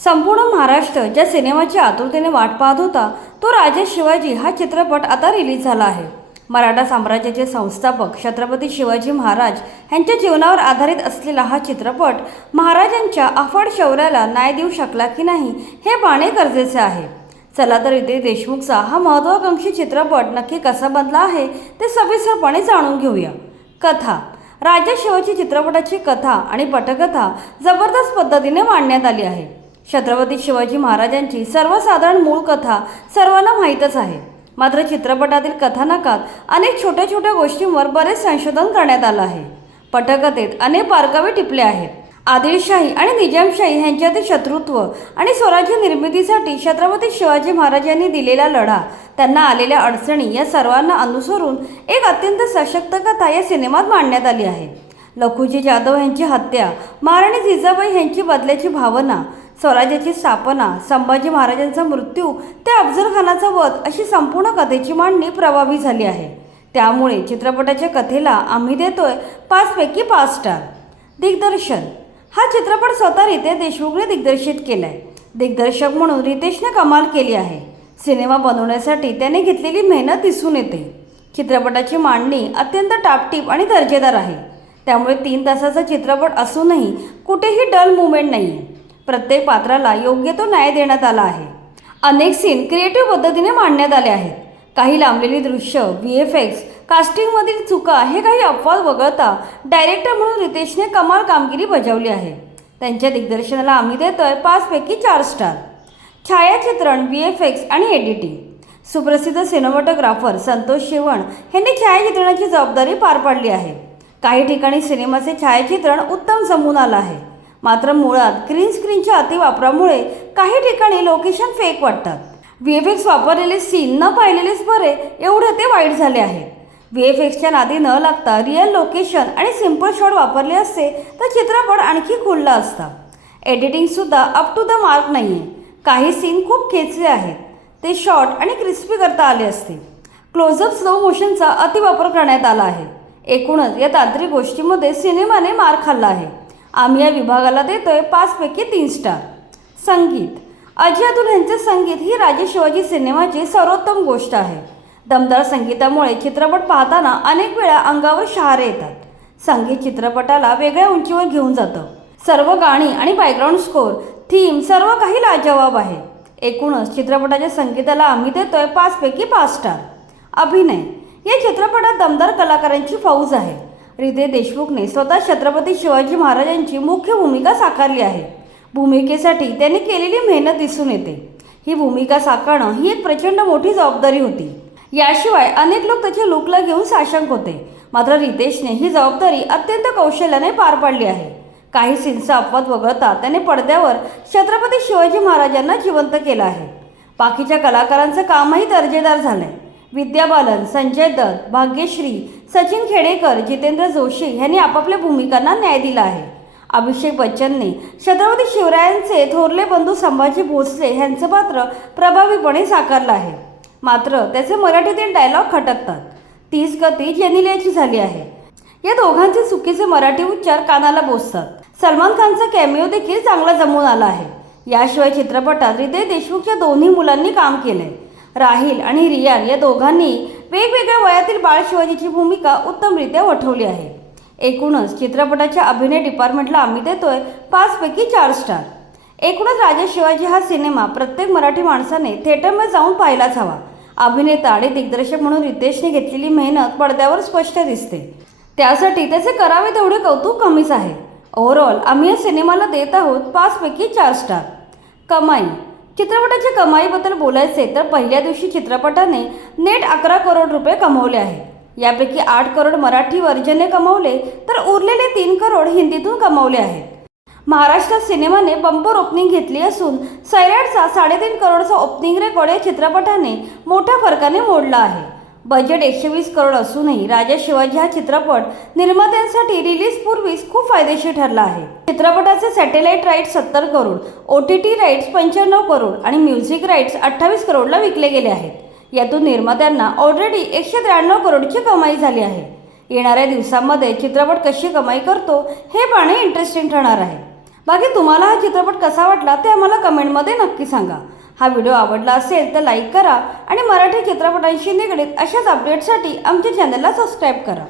संपूर्ण महाराष्ट्र ज्या सिनेमाची आतुरतेने वाट पाहत होता तो राजा शिवाजी हा चित्रपट आता रिलीज झाला आहे। मराठा साम्राज्याचे संस्थापक छत्रपती शिवाजी महाराज यांच्या जीवनावर आधारित असलेला हा चित्रपट महाराजांच्या अफाट शौर्याला न्याय देऊ शकला की नाही हे पाहणे गरजेचे आहे। चला तर रितेश देशमुखचा हा महत्त्वाकांक्षी चित्रपट नक्की कसा बनला आहे ते सविस्तरपणे जाणून घेऊया। कथा राजा शिवाजी चित्रपटाची कथा आणि पटकथा जबरदस्त पद्धतीने मांडण्यात आली आहे। छत्रपती शिवाजी महाराजांची सर्वसाधारण मूळ कथा सर्वांना माहीतच आहे, मात्र चित्रपटातील कथानकात अनेक छोट्या छोट्या गोष्टींवर बरेच संशोधन करण्यात आलं आहे। पटकथेत अनेक बारकावे टिपले आहेत। आदिलशाही आणि निजामशाही यांच्यातील शत्रुत्व आणि स्वराज्य निर्मितीसाठी छत्रपती शिवाजी महाराजांनी दिलेला लढा, त्यांना आलेल्या अडचणी या सर्वांना अनुसरून एक अत्यंत सशक्त कथा या सिनेमात मांडण्यात आली आहे। लखुजी जाधव यांची हत्या, महाराणी जिजाबाई यांची बदल्याची भावना, स्वराज्याची स्थापना, संभाजी महाराजांचा मृत्यू ते अफजल खानाचा वध अशी संपूर्ण कथेची मांडणी प्रभावी झाली आहे। त्यामुळे चित्रपटाच्या कथेला आम्ही देतोय 5 पैकी 5 स्टार। दिग्दर्शन हा चित्रपट स्वतः रितेश देशमुखने दिग्दर्शित केलाय। दिग्दर्शक म्हणून रितेशने कमाल केली आहे। सिनेमा बनवण्यासाठी त्याने घेतलेली मेहनत दिसून येते। चित्रपटाची मांडणी अत्यंत टापटीप आणि दर्जेदार आहे, त्यामुळे 3 तासाचा चित्रपट असूनही कुठेही डल मुवमेंट नाही आहे। प्रत्येक पात्राला योग्य तो न्याय देण्यात आला आहे। अनेक सीन क्रिएटिव्ह पद्धतीने मांडण्यात आले आहेत। काही लांबलेली दृश्य, VFX, कास्टिंगमधील चुका हे काही अपवाद वगळता डायरेक्टर म्हणून रितेशने कमाल कामगिरी बजावली आहे। त्यांच्या दिग्दर्शनाला आम्ही देतोय 5 पैकी 4 स्टार। छायाचित्रण, VFX आणि एडिटिंग सुप्रसिद्ध सिनेमॅटोग्राफर संतोष शिवण यांनी छायाचित्रणाची जबाबदारी पार पाडली आहे। काही ठिकाणी सिनेमाचे छायाचित्रण उत्तम जमून आलं आहे, मात्र मुळात ग्रीन स्क्रीनच्या अतिवापरामुळे काही ठिकाणी लोकेशन फेक वाटतात। VFX वापरलेले सीन न पाहिलेलेच बरे एवढे ते वाईट झाले आहे। VFXच्या नादी न लागता रिअल लोकेशन आणि सिंपल शॉट वापरले असते तर चित्रपट आणखी खुलला असता। एडिटिंगसुद्धा अप टू द मार्क नाही आहे। काही सीन खूप खेचले आहेत, ते शॉर्ट आणि क्रिस्पी करता आले असते। क्लोजअप स्लो मोशनचा अतिवापर करण्यात आला आहे। एकूणच या तांत्रिक गोष्टीमध्ये सिनेमाने मार खाल्ला आहे। आम्ही या विभागाला देतोय 5 पैकी 3 स्टार। संगीत अजय अतुल यांचे संगीत ही राजा शिवाजी सिनेमाची सर्वोत्तम गोष्ट आहे। दमदार संगीतामुळे चित्रपट पाहताना अनेक वेळा अंगावर शहारे येतात। संगीत चित्रपटाला वेगळ्या उंचीवर घेऊन जातं। सर्व गाणी आणि बॅकग्राऊंड स्कोर, थीम सर्व काही लाजवाब आहे। एकूणच चित्रपटाच्या संगीताला आम्ही देतोय 5 पैकी 5 स्टार। अभिनय या चित्रपटात दमदार कलाकारांची फौज आहे। रितेश देशमुखने स्वतः छत्रपती शिवाजी महाराजांची मुख्य भूमिका साकारली आहे। भूमिकेसाठी त्याने केलेली मेहनत दिसून येते। ही भूमिका साकारणं ही एक प्रचंड मोठी जबाबदारी होती। याशिवाय अनेक लोक त्याच्या लुकला घेऊन साशंक होते, मात्र रितेशने ही जबाबदारी अत्यंत कौशल्याने पार पाडली आहे। काही सीन्सचा अपवाद वगळता त्याने पडद्यावर छत्रपती शिवाजी महाराजांना जिवंत केलं आहे। बाकीच्या कलाकारांचं कामही दर्जेदार झालंय। विद्या बालन, संजय दत्त, भाग्यश्री, सचिन खेडेकर, जितेंद्र जोशी यांनी आपापल्या भूमिकांना न्याय दिला आहे। अभिषेक बच्चनने छत्रपती शिवरायांचे थोरले बंधू संभाजी भोसले यांचं पात्र प्रभावीपणे साकारलं आहे, मात्र त्याचे मराठीतील डायलॉग खटकतात। 30 गती जेनिलियाची झाली आहे। या दोघांचे चुकीचे मराठी उच्चार कानाला बोचतात। सलमान खानचा कॅमिओ देखील चांगला जमून आला आहे। याशिवाय चित्रपटात रितेश देशमुखच्या दोन्ही मुलांनी काम केलंय। राहिल आणि रियान या दोघांनी वेगवेगळ्या वयातील बाळ शिवाजीची भूमिका उत्तमरित्या वठवली आहे। एकूणच चित्रपटाच्या अभिनय डिपार्टमेंटला आम्ही देतोय 5 पैकी 4 स्टार। एकूणच राजा शिवाजी हा सिनेमा प्रत्येक मराठी माणसाने थिएटरमध्ये जाऊन पाहायलाच हवा। अभिनेता आणि दिग्दर्शक म्हणून रितेशने घेतलेली मेहनत पडद्यावर स्पष्ट दिसते, त्यासाठी त्याचे करावे तेवढे कौतुक कमीच आहे। ओव्हरऑल आम्ही या सिनेमाला देत आहोत 5 पैकी 4 स्टार। कमाई चित्रपटाच्या कमाईबद्दल बोलायचे तर पहिल्या दिवशी चित्रपटाने नेट 11 करोड रुपये कमवले आहे। यापैकी 8 करोड मराठी व्हर्जनने कमवले तर उरलेले 3 करोड हिंदीतून कमवले आहेत। महाराष्ट्रात सिनेमाने बंपर ओपनिंग घेतली असून सैराटचा 3.5 करोडचा ओपनिंग रेकॉर्ड या चित्रपटाने मोठ्या फरकाने मोडला आहे। बजेट 120 करोड असूनही राजा शिवाजी हा चित्रपट निर्मात्यांसाठी रिलीज पूर्वीच खूप फायदेशीर ठरला आहे। चित्रपटाचे satellite rights 70 crore, OTT rights 95 crore आणि म्युझिक राईट्स 28 करोडला विकले गेले आहेत। यातून निर्मात्यांना ऑलरेडी 193 करोडची कमाई झाली आहे। येणाऱ्या दिवसांमध्ये चित्रपट कशी कमाई करतो हे पाहणे इंटरेस्टिंग ठरणार आहे। बाकी तुम्हाला हा चित्रपट कसा वाटला ते आम्हाला कमेंटमध्ये नक्की सांगा. हा व्हिडिओ आवडला असेल तर लाईक करा आणि मराठी चित्रपटांशी निगडीत अशाच अपडेट्ससाठी आमच्या चॅनलला सबस्क्राईब करा.